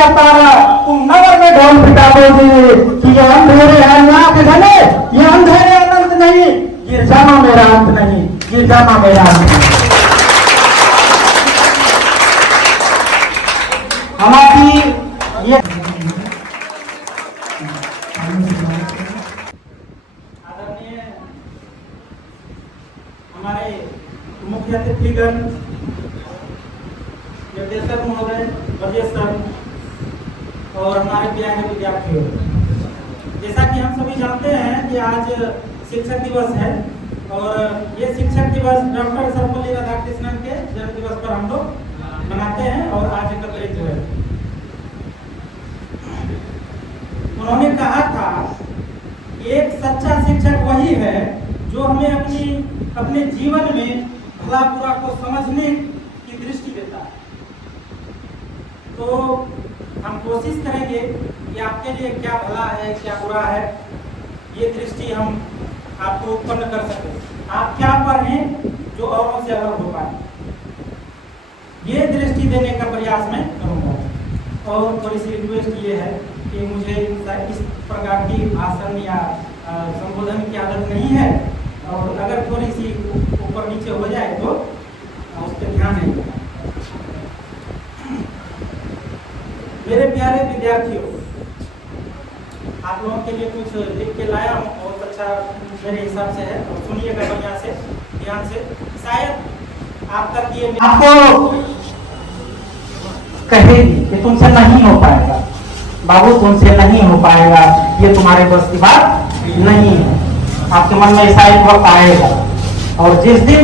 लिया तारा, तुम नगर में ढोल पिटाओगे कि ये अंधेरे हैं यहाँ के घने, ये अंधेरे अनंत नहीं, ये जाना मेरा अंत नहीं, ये जाना मेरा अंत नहीं। हमारी ये आदरणीय हमारे मुख्य अतिथिगण, निर्देशक महोदय, वजह सर और हमारे प्यारे विद्यार्थियों, जैसा कि हम सभी जानते हैं कि आज शिक्षक दिवस है और ये शिक्षक दिवस डॉक्टर सर्वपल्ली राधाकृष्णन के जन्म दिवस पर हम लोग मनाते हैं और आज एकत्रित हुए। उन्होंने कहा था कि एक सच्चा शिक्षक वही है जो हमें अपने जीवन में भला बुरा को समझने की दृष्टि देता है। तो हम कोशिश करेंगे कि आपके लिए क्या भला है क्या बुरा है ये दृष्टि हम आपको उत्पन्न कर सकें। आप क्या पर हैं जो औरों से अलग हो पाए, ये दृष्टि देने का प्रयास मैं करूँगा। और थोड़ी सी रिक्वेस्ट ये है कि मुझे इस प्रकार की भाषण या संबोधन की आदत नहीं है और अगर थोड़ी सी ऊपर नीचे हो जाए तो उस पर ध्यान नहीं देना। मेरे प्यारे विद्यार्थियों, आप लोगों के लिए कुछ लिख के लाया हूँ, बहुत अच्छा मेरे हिसाब से है और सुनिएगा बढ़िया से, ध्यान से। शायद आप तक ये आपको कहेगी कि तुमसे नहीं हो पाएगा बाबू, तुमसे नहीं हो पाएगा, ये तुम्हारे बस की बात नहीं है। आपके मन में ऐसा एक वक्त आएगा और जिस दिन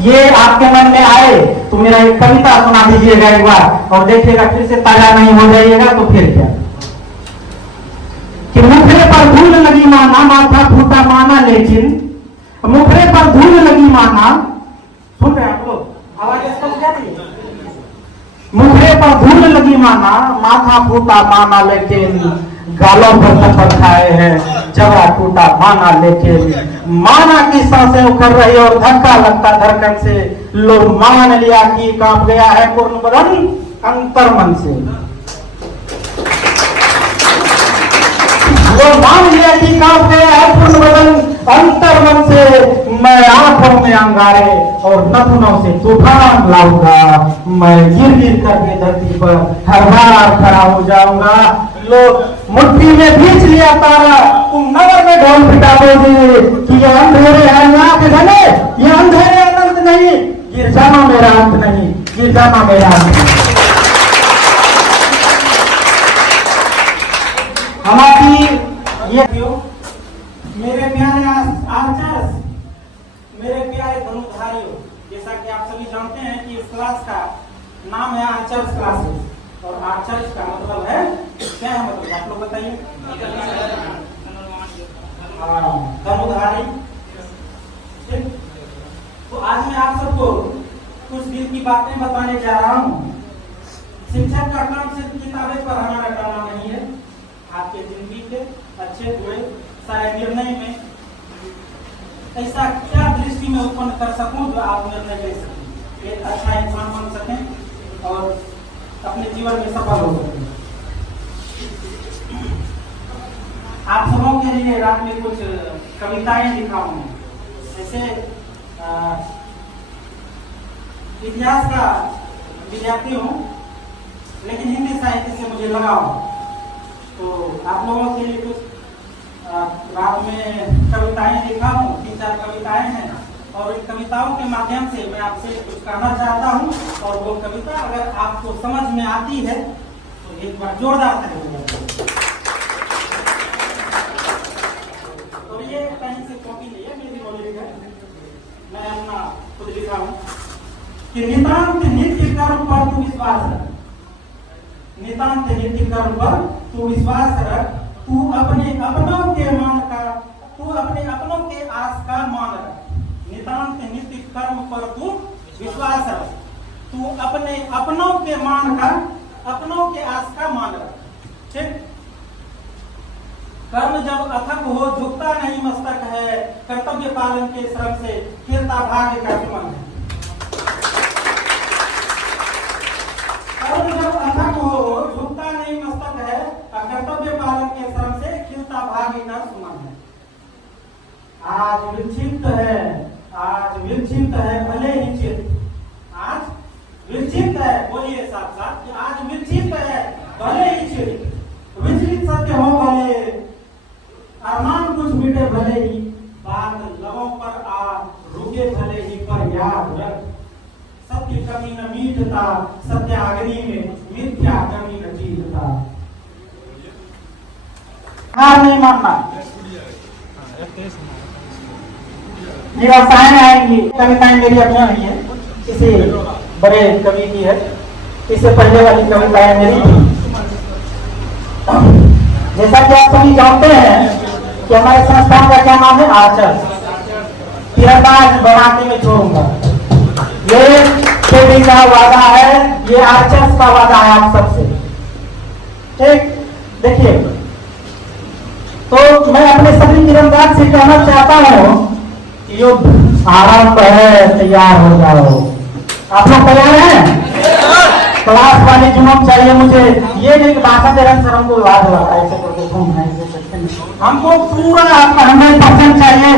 ये आपके मन में आए तो मेरा एक कविता सुना दीजिएगा एक बार और देखिएगा फिर से ताजा नहीं हो जाइएगा तो फिर क्या कि मुखड़े पर धूल लगी माना, माथा फूटा माना, लेकिन मुखड़े पर धूल लगी माना, सुन रहे आप लोग, आवाज स्पष्ट जा रही है? मुखड़े पर धूल लगी माना, माथा फूटा माना, लेकिन गालों पर थप्पड़ खाए हैं, जबड़ा टूटा माना, लेकिन माना की सांसें उखड़ रही और धक्का लगता धड़कन से, लोग मान लिया कि कांप गया है पूर्ण बदन अंतर मन से। लोग मान लिया कि कांप गया है पूर्ण बदन अंतर मन से, मैं आंखों में अंगारे और नथुनों से तूफान लाऊंगा, मैं गिर गिर करके धरती पर हर बार खड़ा हो जाऊंगा। लोग मुट्ठी में खींच लिया तारा, तुम नगर में ढोल पिटाओगे कि ये अंधेरे हैं यहाँ के घने, ये अंधेरे अनंत नहीं, ये जाना मेरा अंत नहीं, ये जाना मेरा अंत नहीं। हमारी ये मेरे प्यारे आर्चर्स, मेरे प्यारे धनुर्धारियों, जैसा कि आप सभी जानते हैं कि इस क्लास का नाम है आर्चर्स क्लासेस और आर्चर्स का मतलब है क्या है, मतलब आप लोग बताइए? धनुर्धारी। तो आज मैं आप सबको कुछ दिल की बातें बताने जा रहा हूँ। शिक्षक का काम सिर्फ किताबें पढ़ाना रटाना नहीं है, आपके जिंदगी के अच्छे बुरे सारे निर्णय में ऐसा क्या दृष्टि में उत्पन्न कर सकूं जो आप निर्णय ले सकें, एक अच्छा इंसान बन सकें और अपने जीवन में सफल हो सकें। आप सबों के लिए रात में कुछ कविताएं लिखा हूं। जैसे इतिहास का विद्यार्थी हूँ लेकिन हिंदी साहित्य से मुझे लगाव, तो आप लोगों के लिए कुछ रात में कविताएं लिखा हूँ, 3-4 कविताएं हैं और इन कविताओं के माध्यम से मैं आपसे कुछ कहना चाहता हूँ और वो कविता अगर आपको समझ में आती है तो एक बार जोरदार ताली। और ये कहीं से कॉपी नहीं है, मेरी नॉलेज है, मैं अपना खुद लिखा हूँ कि नितांत नित्य कर्म पर तू विश्वास रख, नितांत नित्य कर्म पर तू विश्वास रख, तू अपने अपनों के मान का, तू अपने अपनों के आस का मान रख, नितांत नित्य कर्म पर तू विश्वास रख, तू अपने अपनों के मान का, अपनों के आस का मान रख। ठीक, कर्म जब अथक हो झुकता नहीं मस्तक है, कर्तव्य पालन के श्रम से खिलता भाग्य का सुमन है। कर्म जब अथक हो झुकता नहीं विचलित सत्य हो भले, अरमान कुछ मिटे भले ही, बात लबों पर आ रुके भले ही, पर याद रख सत्य कभी न मीटता, सत्य अग्नि में मिथ्या कभी न जीतता। हार नहीं मानना। निराशाएं आएंगी। कविताएं मेरी अपनी नहीं है, किसी बड़े कवि की है। इससे पहले वाली कविताएं मेरी थी। जैसा कि आप सभी जानते हैं कि हमारे संस्थान का क्या नाम है, आर्चर। तीरंदाज बना के मैं छोड़ूंगा। ये केबी का वादा है, ये आर्चर्स का वादा है आप सबसे। ठीक, देखिए, तो मैं अपने सभी तीरंदाज से कहना चाहता हूँ, युद्ध आरंभ है, तैयार हो जाओ। आप लोग तैयार हैं? क्लास वाले जुनून चाहिए मुझे। ये नहीं कि भाषा दे रहे सर, हमको लाज लगा ऐसे करके घूमना है, हमको पूरा 100% चाहिए।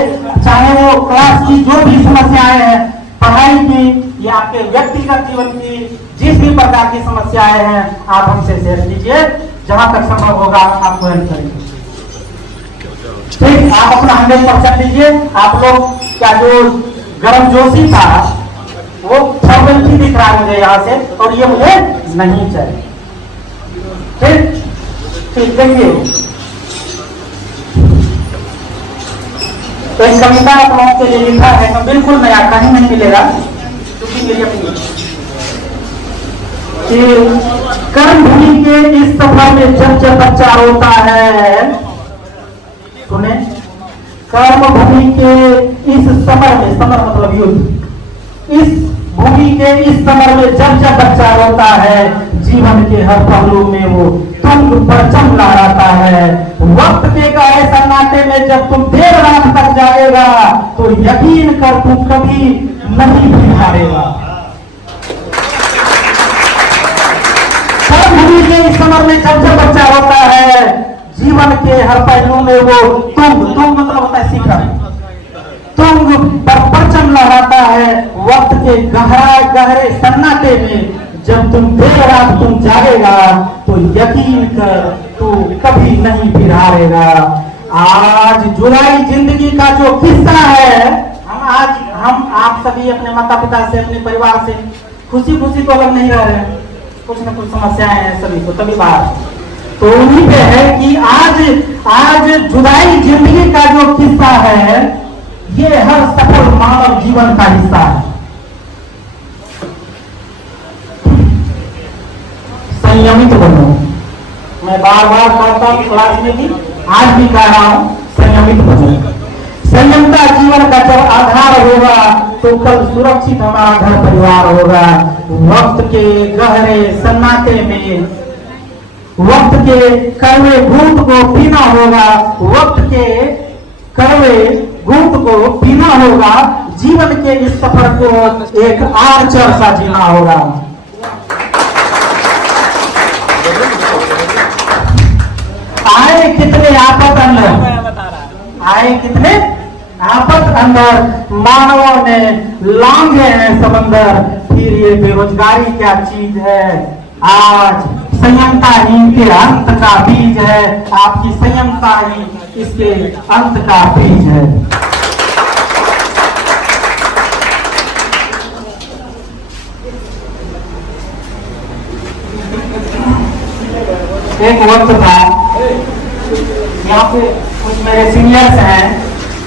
चाहे वो क्लास की जो भी समस्याएं हैं, पढ़ाई की या आपके व्यक्तिगत जीवन की जिस भी प्रकार की समस्याएं हैं, आप हमसे शेयर कीजिए। जहां तक संभव होगा आपको हेल्प करेंगे। ठीक, आप अपना 100% दीजिए। आप लोग का जो गर्मजोशी था वो फॉर्मेलिटी दिख रहा है मुझे यहाँ से, और ये मुझे नहीं चाहिए। ठीक, देखिए, तो एक कविता आप लोगों के लिए लिखा है, तो बिल्कुल नया कहीं नहीं मिलेगा, क्योंकि मेरी अपनी कर्मभूमि के इस सफर में जब जब बच्चा रोता है, सुने, कर्मभूमि के इस समर में, समर मतलब युद्ध, इस भूमि के इस समर में जब जब बच्चा रोता है, जीवन के हर पहलू में वो तुंग परचम लहराता है। वक्त के गहरे सन्नाटे में जब तुम देर रात तक जाएगा, तो यकीन कर तुम कभी नहीं भी हारेगा। कर्मभूमि के इस समर में जब जब बच्चा रोता है, जीवन के हर पहलू में वो तुंग मतलब होता है शिखर, तुंग पर परचम लहराता है। वक्त के गहरे सन्नाटे में जब तुम देर रात तुम जागेगा, तो यकीन कर तू कभी नहीं फिर हारेगा। आज जुलाई जिंदगी का जो किस्सा है, हम आप सभी अपने माता पिता से, अपने परिवार से खुशी खुशी तो अलग नहीं रह रहे हैं, कुछ न कुछ समस्याएं हैं सभी को, तभी बात तो उन्हीं पे है कि आज जुदाई जिंदगी का जो किस्सा है, ये हर सफल मानव जीवन का हिस्सा है। संयमित बनो। मैं बार बार कहता हूं क्लास में भी, आज भी कह रहा हूं, संयमित बनो। संयमता जीवन का जब आधार होगा, तो कल सुरक्षित हमारा घर परिवार होगा। वक्त के गहरे सन्नाटे में वक्त के कड़वे घूंट को पीना होगा, वक्त के कड़वे घूंट को पीना होगा। जीवन के इस सफर को एक आर्चर सा जीना होगा। आए कितने आफत अंदर, आए कितने आफत अंदर, मानवों ने लांघे हैं समंदर, फिर ये बेरोजगारी क्या चीज है। आज संयमता ही के अंत का बीज है, आपकी संयमता ही इसके अंत का बीज है। एक वक्त था, यहाँ पे कुछ मेरे सीनियर्स हैं,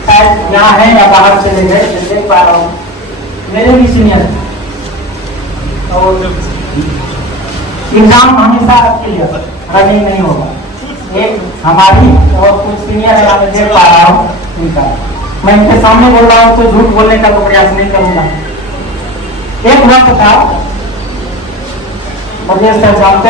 शायद यहाँ हैं या बाहर चले गए, देख पा रहा हूँ, मेरे भी सीनियर। और एग्जाम हमेशा क्लियर रनिंग नहीं होगा। एक हमारी और कुछ सीनियर है, मैं देख पा रहा हूँ इनका। मैं इनके सामने बोल रहा हूँ तो झूठ बोलने का तो प्रयास नहीं करूंगा। एक वक्त था, मुझे सर जानते